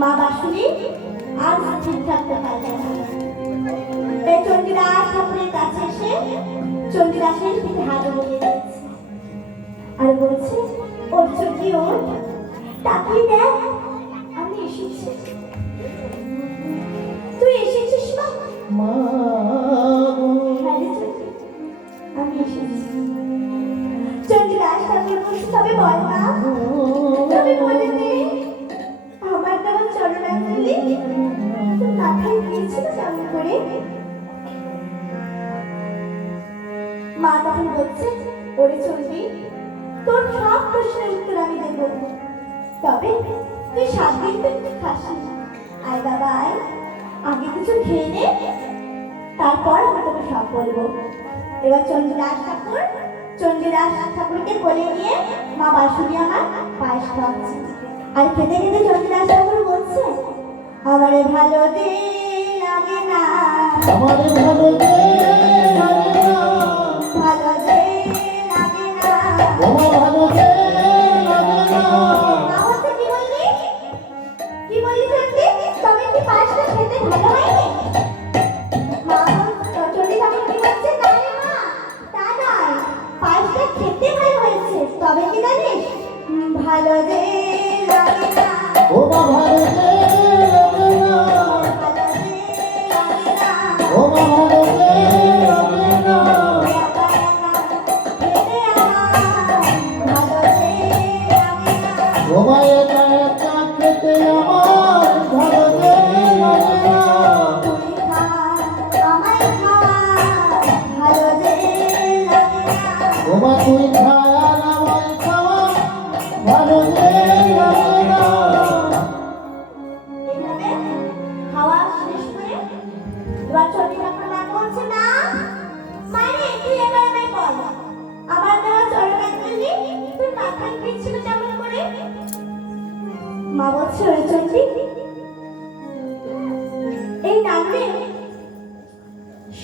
মা বাসুরি আর ঠিক থাকতে পারবে না। এই চণ্ডীদাস ঠাকুরের কাছে এসে চণ্ডীদাসের পিঠে হাত বুলিয়ে দিয়েছে আর বলছে, ওর চণ্ডী ওর তাকিয়ে দেখ, আমি এসেছি। তুই এসেছিস মা? আমি এসেছি। চণ্ডীদাস ঠাকুর বলছে, তবে বল না, তবে বলে দে আমার দেওয়া চরণাঞ্জলি তোর মাথায় দিয়েছিল কেমন করে? মা তখন বলছে, ওরে চণ্ডী, তোর সব প্রশ্নের উত্তর আমি দেব, তবে তুই 7 দিন তো একটু খাসি। আয় বাবা আয়, আগে কিছু খেয়ে নে, তারপর আমি তোকে সব বলবো। এবার চণ্ডীদাস ঠাকুরকে বলে নিয়ে মা বাসুরি আমার পায়েস খাওয়াচ্ছে। আর খেতে খেতে চণ্ডীদাস ঠাকুর বলছে, আমারে ভালো দে লাগে না, আমারে ভালো দে লাগে না, ভালো দে লাগে না, ভালো দে লাগে না। হচ্ছে কি বললি চণ্ডী? তবে কি পায়েসটা খেতে ভালো হয়নি? মা চণ্ডী ঠাকুর কি বলছে, না রে মা, তা নয়, পায়েসটা খেতে ভালো হয়েছে, তবে কি জানিস, ভালো দে লাগে না, ও মা ভালো দে লাগে না, ও মা ভালো দে লাগে না। ও মা একা একা খেতে আমার ভালো দে লাগে না। ও মা তুই খা আর আমায় খাওয়া ভালো দে লাগে না। খাওয়া শেষ করে এবার চণ্ডী ঠাকুর মা বলছে, না মারে তুই এবার বল, আমার দেওয়া চরণাঞ্জলি তুই মাথায় দিচ্ছিল কেমন করে? মা বলছে, ওরে চণ্ডী, এই নামে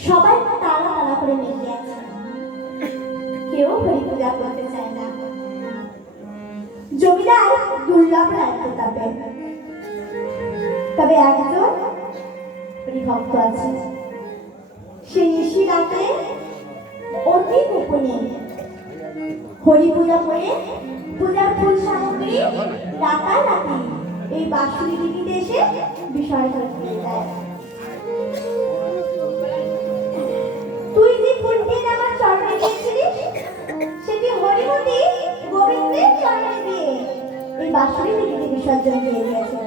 সবাই তালা তালা করে মেতে আছে, কেউ হরি পূজা করতে চায় না। জমিদার দুর্লভ রায় প্রতাপে, তবে একজন ভক্ত আছে, সে নিশি রাতে অতি গোপনে হরি পূজা করে পূজার ফুল সামগ্রী রাতারাতি এই বাঁশুরি দিদিতে এসে বিসর্জন দিয়ে দেয়। তুই যে ফুলটি আমার চরণে দিয়েছিলিস, সেটি হরিমতি গোবিন্দের চরণে দিয়ে এই বাঁশুরি দিদিতে বিসর্জন দিয়ে দিয়েছে।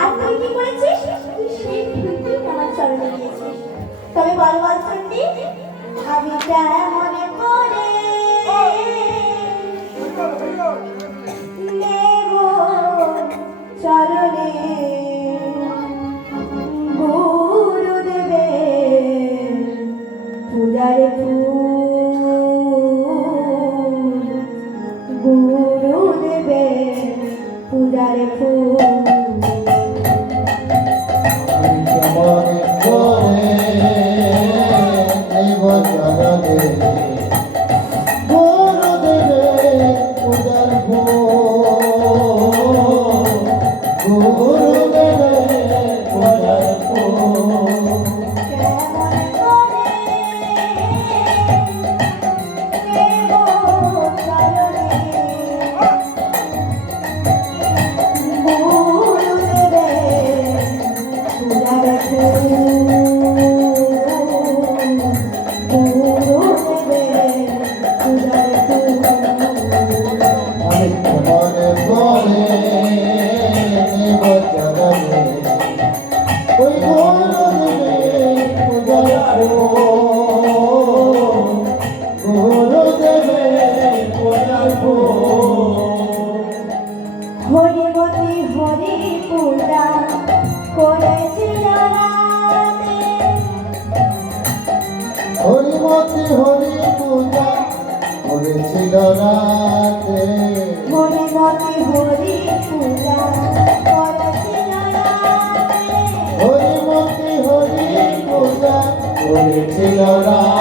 আর তুই কি করেছিস? তুই সেই ফুলটি আমার চরণে দিয়েছিস। তবে বল বল চণ্ডী, আমি মনে করে নেব চরণে গুরুদেবের পূজার ফুল, গুরুদেবের পূজার ফুল। মনে করে নেব চরণে গুরুদেবের পূজার ফুল, গুরুদেবের পূজার ফুল। মনে করে নেব চরণে ওই পড়েছিল রাতে হরিমতি হরি পূজা করেছিল রাতে হরিমতি হরি পূজা করেছিল রাতে হরিমতি হরি পূজা করেছিল রাতে